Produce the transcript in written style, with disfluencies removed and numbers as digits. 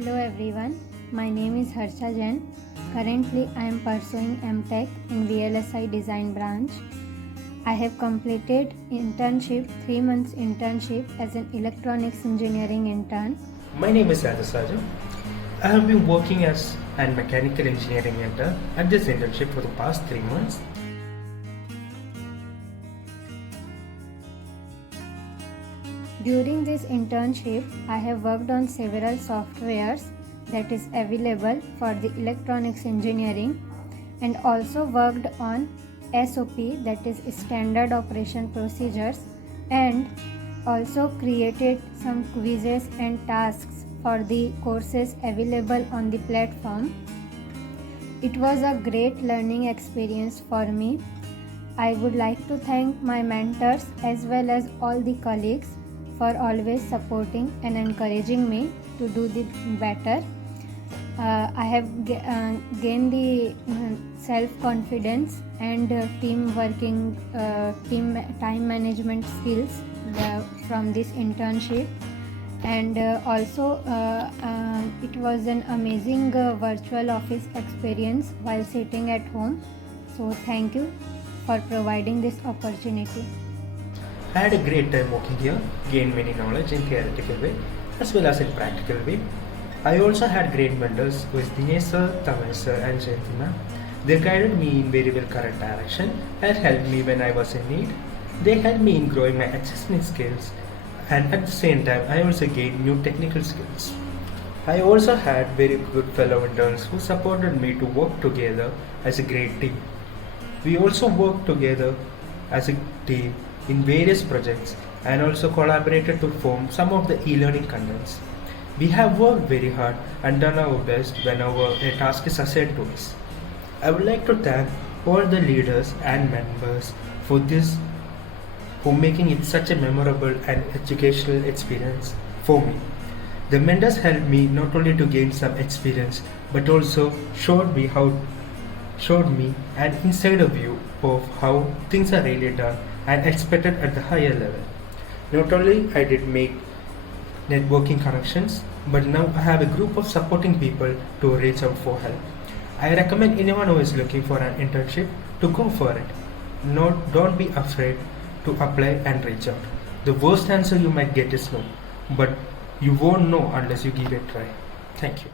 Hello everyone, my name is Harsha Jain. Currently I am pursuing MTech in VLSI design branch. I have completed 3 months internship as an electronics engineering intern. My name is Radhasaja. I have been working as an mechanical engineering intern at this internship for the past 3 months. During this internship, I have worked on several softwares that is available for the electronics engineering and also worked on SOP, that is standard operation procedures, and also created some quizzes and tasks for the courses available on the platform. It was a great learning experience for me. I would like to thank my mentors as well as all the colleagues for always supporting and encouraging me to do the better. I have gained the self-confidence and team time management skills from this internship, and also it was an amazing virtual office experience while sitting at home. So thank you for providing this opportunity. I had a great time working here, gained many knowledge in theoretical way as well as in practical way. I also had great mentors with Dinesh sir, Tamil sir and Jayanti ma'am. They guided me in very well correct direction and helped me when I was in need. They helped me in growing my assessment skills, and at the same time I also gained new technical skills. I also had very good fellow interns who supported me to work together as a great team. We also worked together as a team in various projects and also collaborated to form some of the e-learning contents. We have worked very hard and done our best whenever a task is assigned to us. I would like to thank all the leaders and members for making it such a memorable and educational experience for me. The mentors helped me not only to gain some experience but also showed me an insider view of how things are really done and expected at the higher level. Not only I did make networking connections, but now I have a group of supporting people to reach out for help. I recommend anyone who is looking for an internship to go for it. Don't be afraid to apply and reach out. The worst answer you might get is no, but you won't know unless you give it a try. Thank you.